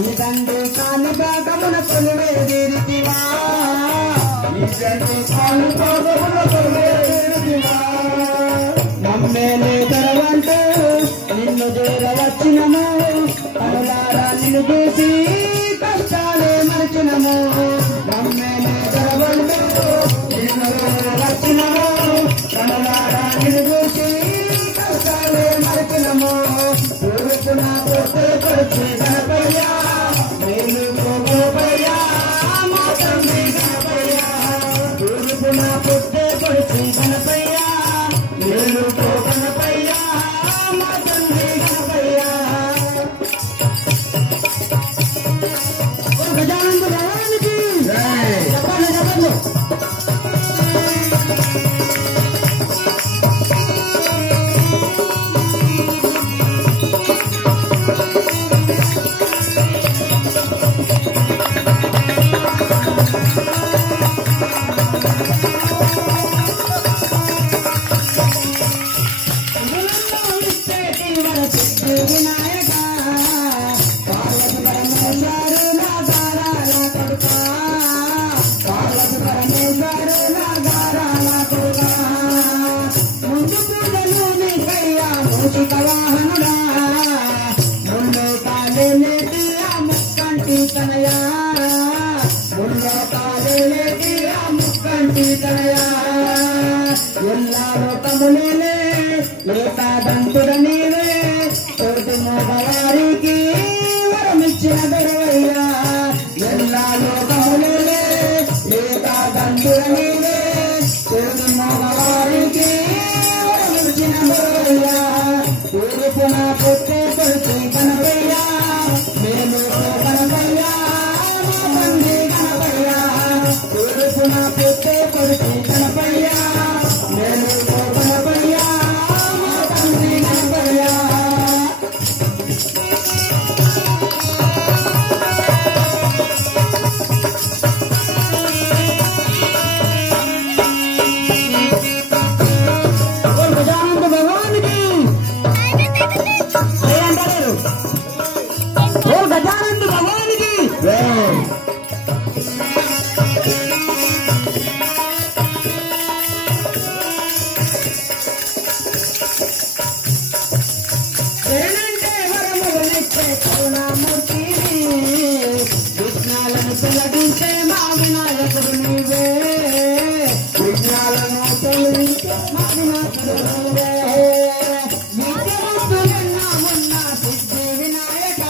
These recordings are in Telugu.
నీ తండ్రి కాని భాగమున కొలువేదిరితివా నీ తండ్రి కాని భాగమున కొలువేదిరితివా నమ్మేలే తెరవంటూ నిన్ను చేరవచ్చినము కనులారా నిన్ను చూసి కష్టాలే మరచినము నమ్మేలే తెరవంటూ నిన్ను చేరవచ్చినము కనులారా నిన్ను చూసి కష్టాలే మరచినము తూర్పున పొట్టు పడుచు గణపయ్య మేలు గోపయ్య మా తండ్రి గణపయ్య తూర్పున పొట్టు పడుచు గణపయ్య మేలు గోపయ్య మా తండ్రి గణపయ్య గజానంద భవానికి చెప్పండి చెప్పండి వినాయక పార్వతి పరమేశ్వరు నాగారాల కొడుకా పార్వతి పరమేశ్వరు నాగారాల కొడుకా ముందు పూజలు నీకయ్యా మూషిక వాహనుడా ముల్లో కాలేటి ఆ ముక్కంటి తనయా ముల్లో కాలేటి ఆ ముక్కంటి తనయా ఎల్లా లోకములేలే ఏకాదంతుడ నీవే తోటి మగవారికి వరమిచ్చిన దొరవయ్యా ఎల్లా లోకములేలే ఏకాదంతుడ నీవే తోటి మగవారికి వరమిచ్చిన దొరవయ్యా తూర్పున పొట్టే కొడుకు గణపయ్యా మేలు గణపయ్యా మా తండ్రి గణపయ్యా తూర్పున పొట్టే కొడుకు గణపయ్యా మేలు గణపయ్యా మా తండ్రి గణపయ్యా గజానంద భగవానికి అంటారు ఓ గజానంద భగవానికి ఏనంటే వరములనిచ్చే కరుణామూర్తిని విఘ్నాలను తొలగించే మా వినాయకుడు నీవే విఘ్నాలను తొలగించే మా వినాయకుడు నీవే విద్యవంతులన్నా ఉన్న సిద్ధి వినాయక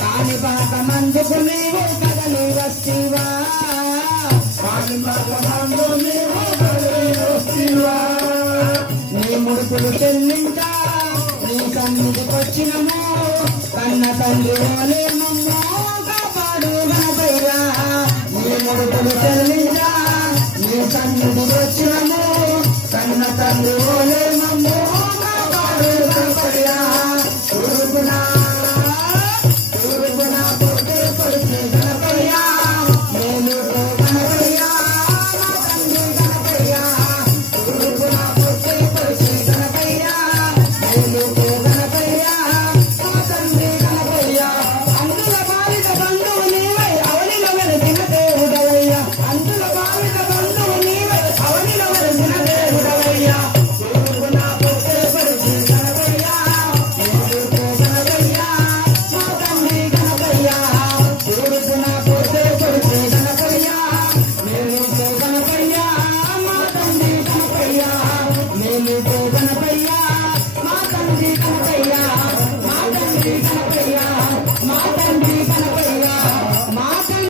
కాని భాగమందుకు నీవు కదలి వస్తివా కాని భాగమందు నీవు కదలి వస్తివా నీ ముడుపులు చెల్లించా నీ సన్నిధికొచ్చినము కన్న తండ్రి ఓలే మమ్మో కాపాడు గణపయ్యా నీ ముడుపులు చెల్లించా నీ సన్నిధికొచ్చినము కన్న తండ్రి ఓలే మమ్మో కాపాడు గణపయ్యా తూర్పున పొట్టే కొడుకు గణపయ్యా మేలు గణపయ్యా మా తండ్రి గణపయ్యా తూర్పున పొట్టే కొడుకు గణపయ్యా మేలు గణపయ్యా మా తండ్రి గణపయ్యా అందుల బాలిక బంధువు నీవై అవనిలో వెలిసిన దేవుడవయ్యా అందుల బాలిక బంధువు నీవై అవనిలో వెలిసిన దేవుడవయ్యా తూర్పున పొట్టే కొడుకు గణపయ్యా మేలు గణపయ్యా మా తండ్రి గణపయ్యా తూర్పున పొట్టే కొడుకు గణపయ్యా మేలు గణపయ్యా మా తండ్రి గణపయ్యా మేలు